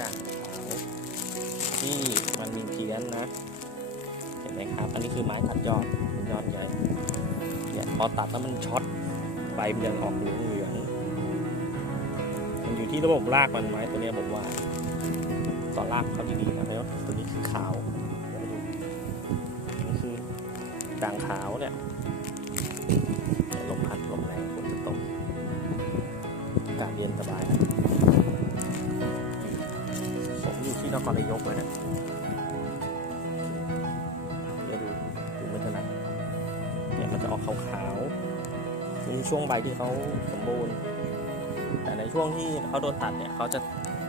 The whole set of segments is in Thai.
ด่างขาวที่มันมีเพี้ยนนะ เห็นไหมครับ อันนี้คือไม้ตัดยอดเป็นยอดใหญ่เนี่ยพอตัดแล้วมันช็อตใบมันยังออกเหลืองเหลืองมันอยู่ที่ระบบรากมันไหมตัวนี้ผมว่าต่อรากเขาดีๆนะแล้วตัวนี้คือขาวเดี๋ยวให้ดูนี่คือด่างขาวเนี่ยลมพัดลมแรงฝนจะตกอากาศเย็นสบายนะ รนายกเลยนี่ยเดี๋ยวดูดูไม่ถนัดเนี่ยมันจะออกขาวๆนี่ช่วงใบที่เขาสมบูรณ์ แต่ในช่วงที่เขาโดนตัดเนี่ยเขาจะ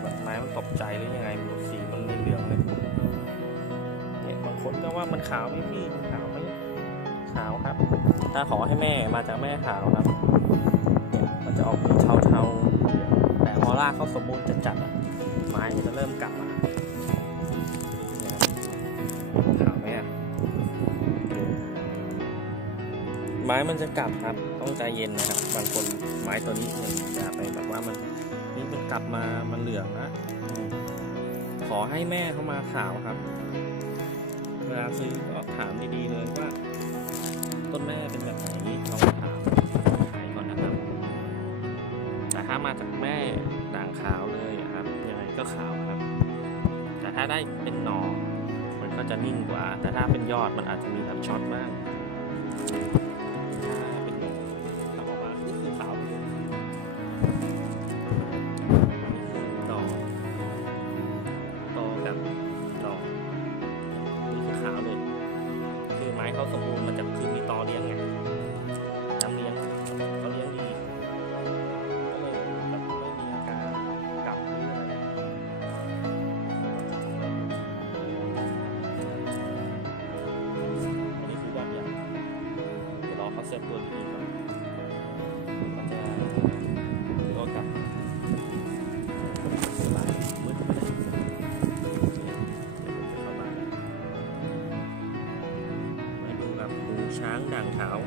แบบไม้มันตกใจหรือยังไงดูสีมันเหลืองๆเลยเนี่ยบางคนก็ว่ามันขาวไหม่พี่มันขาวไหมขาวครับ ถ้าขอให้แม่มาจากแม่ขาวครับเนี่ยมันจะออกเป็นเทาๆแต่พอรากเขาสมบูรณ์จัดๆไม้มันจะเริ่มกลับมา ไม้มันจะกลับครับ ต้องใจเย็นนะครับ บางคนไม้ตัวนี้เนี่ยจะไปแบบว่ามันนี่มันกลับมา มันเหลืองนะ ขอให้แม่เข้ามาขาวครับ เวลาซื้อก็ถามดีๆเลยว่า ต้นแม่เป็นแบบไหนลองถามใครก่อนนะครับ แต่ถ้ามาจากแม่ด่างขาวเลยครับ ยังไงก็ขาวครับ แต่ถ้าได้เป็นหนอมันก็จะนิ่งกว่า แต่ถ้าเป็นยอดมันอาจจะมีแบบช็อตมากถ้า ซตตัวดีๆก่อนมันจะหรือว่ากลับสบายมืดไปเลยเดี๋ยวผมจะเข้ามาแล้วมาดูครับหูช้างด่างขาว